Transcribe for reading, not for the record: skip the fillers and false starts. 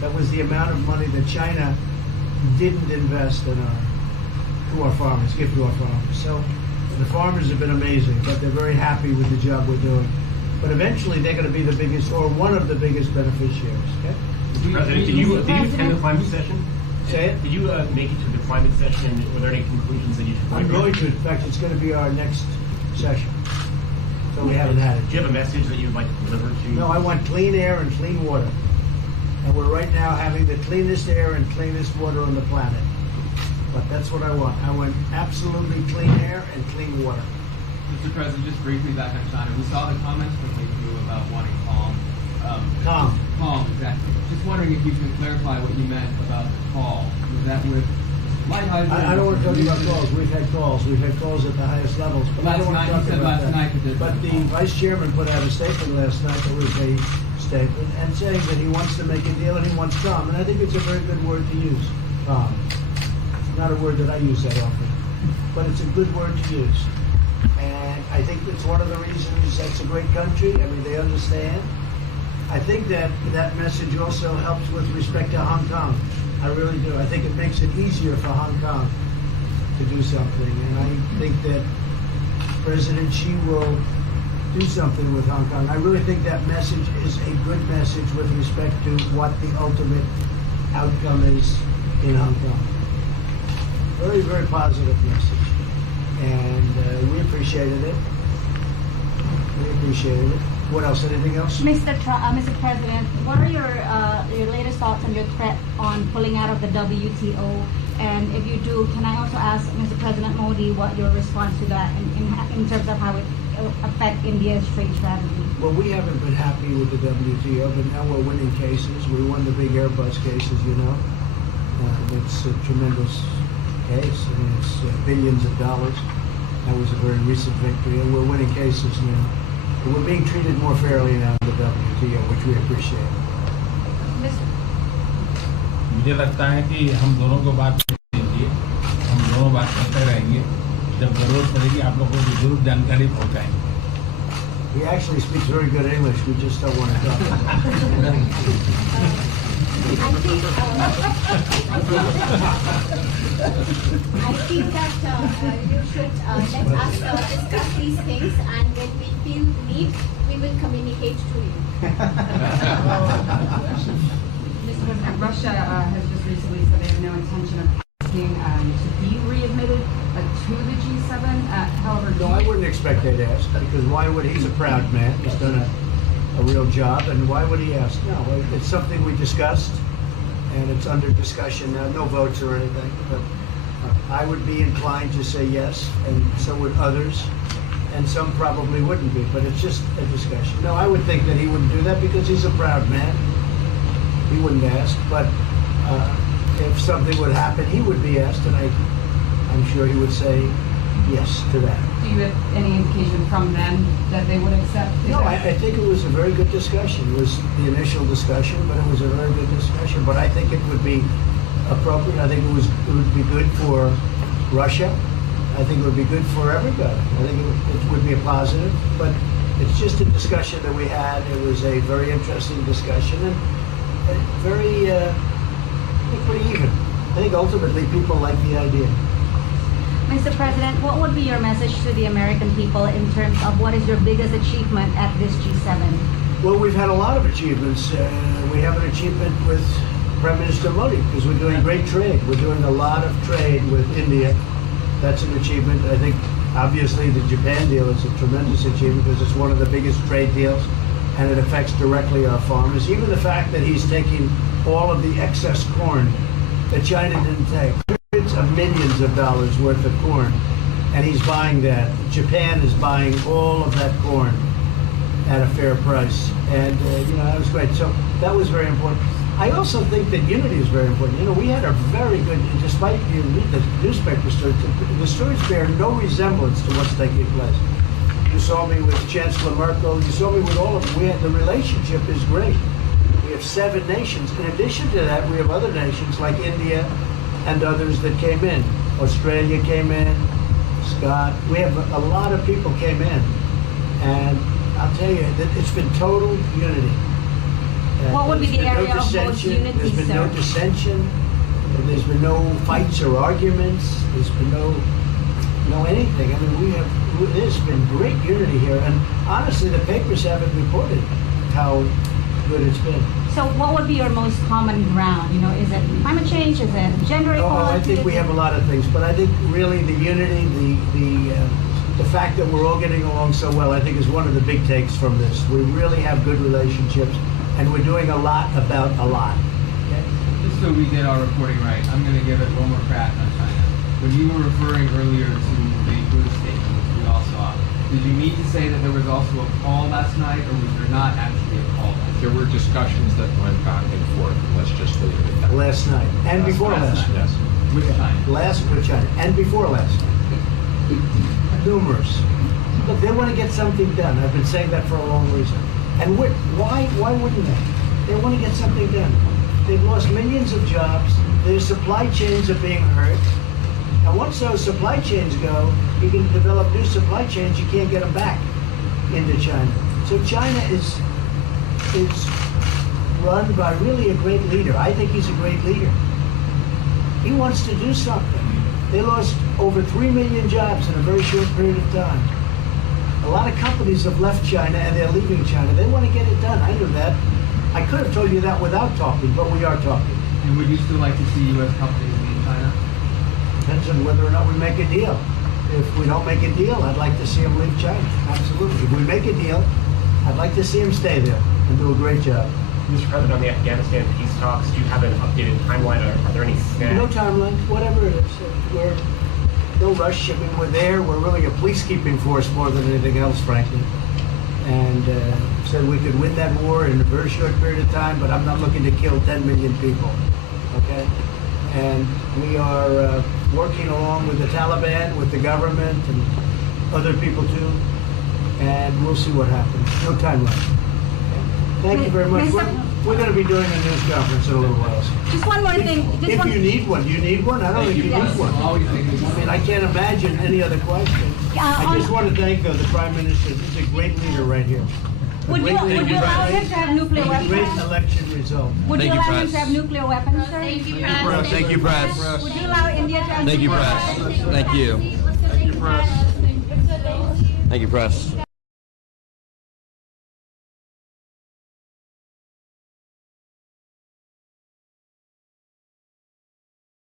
That was the amount of money that China didn't invest in to our farmers, give to our farmers. So the farmers have been amazing, but they're very happy with the job we're doing. But eventually they're going to be the biggest, or one of the biggest beneficiaries. Okay? Mr. President, did you attend the climate session? Say it? Did you make it to the climate session? Were there any conclusions that you took? I'm going to. In fact, it's going to be our next session. So we haven't had it. Do you have a message that you would like to deliver to? No, I want clean air and clean water. And we're right now having the cleanest air and cleanest water on the planet. But that's what I want. I want absolutely clean air and clean water. Mr. President, just briefly back on China, we saw the comments from you about wanting calm. Calm. Calm, exactly. Just wondering if you can clarify what you meant about the call. Was that with lighthearted? I don't want to talk about calls. We've had calls. We've had calls at the highest levels. But I don't want to talk about that. But the vice chairman put out a statement last night that was a statement and saying that he wants to make a deal and he wants calm. And I think it's a very good word to use, calm. It's not a word that I use that often, but it's a good word to use. And I think it's one of the reasons that's a great country. I mean, they understand. I think that that message also helps with respect to Hong Kong. I really do. I think it makes it easier for Hong Kong to do something. And I think that President Xi will do something with Hong Kong. I really think that message is a good message with respect to what the ultimate outcome is in Hong Kong. Very, very positive message. And we appreciated it. We appreciated it. What else? Anything else? Mr. President, what are your latest thoughts on your threat on pulling out of the WTO? And if you do, can I also ask Mr. President Modi what your response to that in terms of how it will affect India's trade strategy? Well, we haven't been happy with the WTO, but now we're winning cases. We won the big Airbus cases, you know. It's a tremendous case. I mean, it's billions of dollars. That was a very recent victory, and we're winning cases now. And we're being treated more fairly now in the WTO, which we appreciate. मुझे लगता है कि हम दोनों को बात करेंगे, हम दोनों बात करते रहेंगे. जब जरूरत पड़ेगी आप लोगों को जरूर जानकारी पहुंचाएंगे. He actually speaks very good English. We just don't want to talk about it. I think that you should let us discuss these things, and when we feel need, we will communicate to you. Mr. President, Russia has just recently said they have no intention of asking to be readmitted to the G7. However, No, I wouldn't expect they'd ask, because why would he's a proud man. He's done a real job, and why would he ask? No, it's something we discussed, and it's under discussion now. No votes or anything, but I would be inclined to say yes, and so would others, and some probably wouldn't be, but it's just a discussion. No, I would think that he wouldn't do that because he's a proud man. He wouldn't ask, but if something would happen, he would be asked, and I'm sure he would say yes to that. do you have any indication from them that they would accept? No, I think it was a very good discussion. It was the initial discussion, but it was a very good discussion. But I think it would be appropriate. I think it would be good for Russia. I think it would be good for everybody. I think it would be a positive. But it's just a discussion that we had. It was a very interesting discussion and very, pretty even. I think ultimately people like the idea. Mr. President, what would be your message to the American people in terms of what is your biggest achievement at this G7? Well, we've had a lot of achievements. We have an achievement with Prime Minister Modi because we're doing great trade. We're doing a lot of trade with India. That's an achievement. I think, obviously, the Japan deal is a tremendous achievement because it's one of the biggest trade deals and it affects directly our farmers. Even the fact that he's taking all of the excess corn that China didn't take. Hundreds of millions of dollars worth of corn, and he's buying that. Japan is buying all of that corn at a fair price, and that was great. So that was very important. I also think that unity is very important. We had a very good, despite you read the newspaper stories, the stories bear no resemblance to what's taking place. You saw me with Chancellor Merkel. You saw me with all of them. The relationship is great. We have 7 nations. In addition to that, we have other nations like India and others that came in. Australia came in, Scott. We have a lot of people came in. And I'll tell you that it's been total unity. What would be the There's been area of most dissension. unity, There's been no sir? dissension. There's been no fights or arguments. There's been no anything. I mean, there's been great unity here, and honestly, the papers haven't reported how good it's been. So what would be your most common ground? You know, is it climate change? Is it gender Oh, equality? I think we have a lot of things, but I think really the unity, the fact that we're all getting along so well, I think is one of the big takes from this. We really have good relationships, and we're doing a lot about a lot. Okay? Just so we get our reporting right, I'm going to give it one more crack on China. When you were referring earlier to the Buddhist statement, which we all saw, did you mean to say that there was also a call last night, or was there not actually a call last night? There were discussions that went back and forth. Let's just leave it at that. Last night, and before last night. Yes. With China? With China, and before last night. Numerous. Look, they want to get something done. I've been saying that for a long reason. And why wouldn't they? They want to get something done. They've lost millions of jobs. Their supply chains are being hurt. And once those supply chains go, you can develop new supply chains. You can't get them back into China. So China is run by really a great leader. I think he's a great leader. He wants to do something. They lost over 3 million jobs in a very short period of time. A lot of companies have left China and they're leaving China. They want to get it done. I knew that. I could have told you that without talking, but we are talking. And would you still like to see U.S. companies leave China? Depends on whether or not we make a deal. If we don't make a deal, I'd like to see them leave China. Absolutely. If we make a deal, I'd like to see them stay there and do a great job. Mr. President, on the Afghanistan peace talks, do you have an updated timeline? Are there any snags? No timeline, whatever it is. We're no rush. I mean, we're there. We're really a peacekeeping force more than anything else, frankly. And said we could win that war in a very short period of time, but I'm not looking to kill 10 million people. Okay? And we are working along with the Taliban, with the government, and other people too. And we'll see what happens. No timeline. Thank you very much. We're going to be doing a news conference in a little while. Just one more thing. If you need one, you need one? I don't think you need one. Always thinking I mean, I can't imagine any other question. I just want to thank the Prime Minister. He's a great leader right here. Would you allow him to have nuclear With a great weapons? election result. Would you Thank you, allow him Press. to have nuclear weapons, sir? Thank you, Thank you, press. Would you allow India to have Thank you, nuclear press. weapons? Thank you. Thank you, press. Thank you, press.